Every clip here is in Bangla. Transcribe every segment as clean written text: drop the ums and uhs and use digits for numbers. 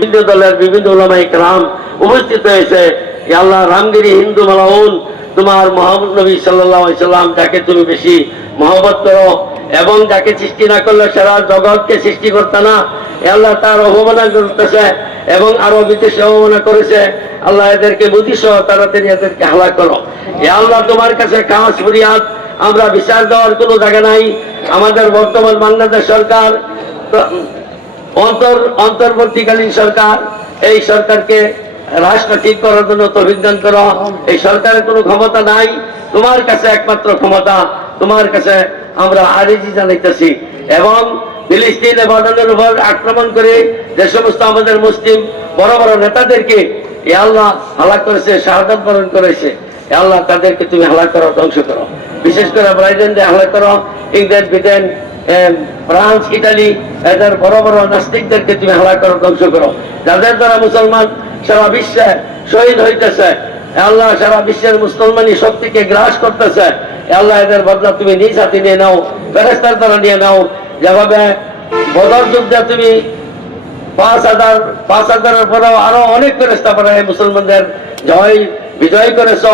বিভিন্ন দলের বিভিন্ন উলামায়ে কেরাম উপস্থিত হয়েছে। ইয়া আল্লাহ, রামগিরি হিন্দু মালাউন তোমার মুহাম্মদ নবী সাল্লাল্লাহু আলাইহি সাল্লাম যাকে তুমি বেশি মহব্বত করো এবং যাকে সৃষ্টি না করলে সারা জগৎকে সৃষ্টি করতে না, আল্লাহ তার অবমাননা করতেছে এবং আরো বিদেশে অবমাননা করেছে। আল্লাহ এদেরকে বুদ্ধি সহ তাড়াতাড়ি এদেরকে হালাক করো। ইয়া আল্লাহ, তোমার কাছে খাস ফরিয়াদ, আমরা বিচার দেওয়ার কোনো জায়গা নাই। আমাদের বর্তমান বাংলাদেশ সরকার, অন্তর্বর্তীকালীন সরকার, এই সরকারকে রাষ্ট্র ঠিক করার জন্য তৌফিক দান করো। এই সরকারের কোনো ক্ষমতা নাই, তোমার কাছে একমাত্র ক্ষমতা। তোমার কাছে আমরা আরজি জানাইতেছি এবং ফিলিস্তিন লেবাননের উপর আক্রমণ করে যে সমস্ত আমাদের মুসলিম বড় বড় নেতাদেরকে এ আল্লাহ হালাক করেছে, শাহাদাত বরণ করেছে, এ আল্লাহ তাদেরকে তুমি হালাক করো, ধ্বংস করো। বিশেষ করে ব্রাইডেনদের হালাক করো। ইংল্যান্ড, ব্রিটেন, ফ্রান্স, ইটালি, এদের বড় বড় নাস্তিকদেরকে তুমি হালাক করো, ধ্বংস করো। যাদের দ্বারা মুসলমান সারা বিশ্বে শহীদ হইতেছে, আল্লাহ সারা বিশ্বের মুসলমানি শক্তিকে গ্রাস করতেছে, আল্লাহ এদের বদলা তুমি নিজ হাতে নিয়ে নাও, ফেরেশতার দ্বারা নিয়ে নাও। যেভাবে বদর যুদ্ধে তুমি 5,000-5,000-এর পরেও আরো অনেক ফেরেশতা পাঠায় মুসলমানদের বিজয় করেছ,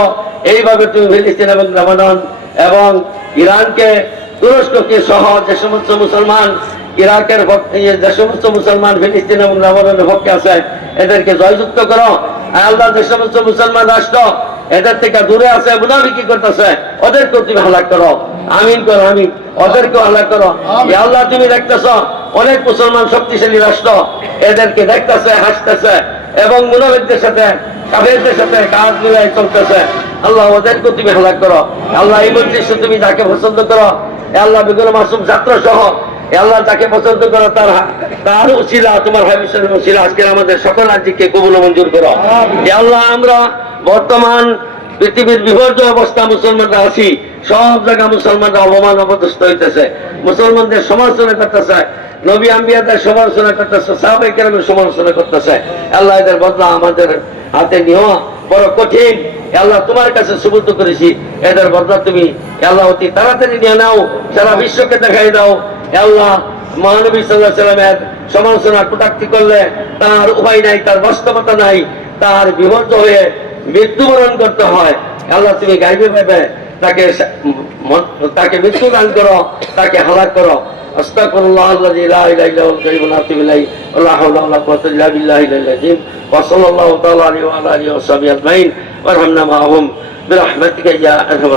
এইভাবে তুমি ফিলিস্তিন এবং লেবানন এবং ইরানকে, তুরস্ককে সহ যে সমস্ত মুসলমান ইরাকের যে সমস্ত মুসলমান ফিলিস্তিন এবং লেবাননের পক্ষে আছে এদেরকে জয়যুক্ত করো। আল্লাহ যে সমস্ত মুসলমান রাষ্ট্র এদের থেকে দূরে আছে, মুনাফিকি করতেছে, ওদেরকেও তুমি হালাক করো। আমিন করো, আমিন। ওদেরকেও হালাক করো। আল্লাহ তুমি দেখতেছ অনেক মুসলমান শক্তিশালী রাষ্ট্র এদেরকে দেখতেছে, হাসতেছে এবং মুনাফিকদের সাথে, কাফেরদের সাথে কাজ মিলাই চলতেছে। আল্লাহ ওদেরকেও তুমি হালাক করো। আল্লাহ এই মজলিসে তুমি যাকে পছন্দ করো, আল্লাহ বেগুন মাসুম ছাত্র সহ আল্লাহ যাকে পছন্দ করো তার উসিলা, তোমার ভাবিষ্যতের উসিলা আজকের আমাদের সকল আর্জিকে কবুল ও মঞ্জুর করো। আল্লাহ, আমরা বর্তমান পৃথিবীর বিপর্যয় অবস্থা মুসলমানরা আছি, সব জায়গায় মুসলমানরা অবমান অপদস্থ হইতেছে, মুসলমানদের সমালোচনা করতেছে, নবী আম্বিয়াদের সমালোচনা করতেছে, সাহাবায়ে কেরামের সমালোচনা করতেছে। আল্লাহ এদের বদলা আমাদের হাতে নেওয়া বড় কঠিন। আল্লাহ তোমার কাছে সুবুদ্ধ করেছি, এদের বদলা তুমি আল্লাহ অতি তাড়াতাড়ি নিয়ে নাও, সারা বিশ্বকে দেখাই দাও। আল্লাহ, মহানবী সাল্লাল্লাহু আলাইহি ওয়াসাল্লামের সমালোচনা কটাক্তি করলে তার উপায় নাই, তার বাস্তবতা নাই, তার বিভক্ত হয়ে মৃত্যুবরণ করতে হয়। আল্লাহ তুমি গাইবে ভাবে তাকে মৃত্যু দান করো, তাকে হালাক করো। আস্তাগফিরুল্লাহ আল্লাযী লা ইলাহা ইল্লা হুয়াল কাইয়্যুমুল আযীম। লা হাওলা ওয়া লা কুওয়াতা ইল্লা বিল্লাহিল আযীম। ওয়া সাল্লাল্লাহু তাআলা আলাইহি ওয়া আলিহি ওয়া সাহবিহি আজমাইন ওয়ারহামনা মাআহুম বিরহমাতিকা ইয়া আরহামার